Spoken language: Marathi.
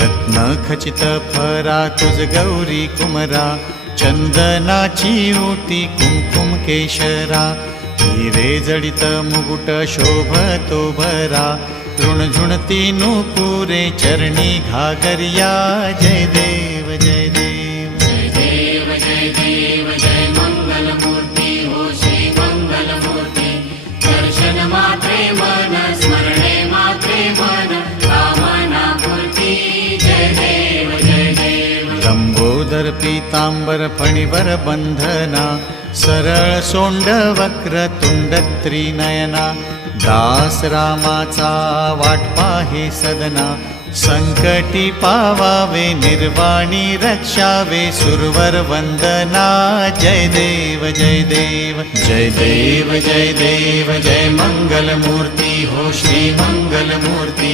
रत्न खचित फरा तुझ गौरी कुमरा, चंदनाची ओटी कुमकुम केशरा, हिरे जडित मुकुट शोभतो भरा, ऋणझुणती नूपुरे चरणी घागरिया, जय देव जय देव जय देव जय देव जय मंगल मूर्ती हो श्री मंगल मूर्ती, दर्शन मात्रे मन स्मरणे मात्रे मन कामना पूर्ती, जय देव जय देव। लंबोदर पीतांबर फणीवर बंधना, सरळ सोंड वक्र तुंड त्रिनयना, दास रामाचा वाट पाहे सदना, संकटी पावावे निर्वाणी रक्षावे सुरवर वंदना, जय देव जय देव जय देव जय देव जय मंगल मूर्ती हो श्री मंगल मूर्ती।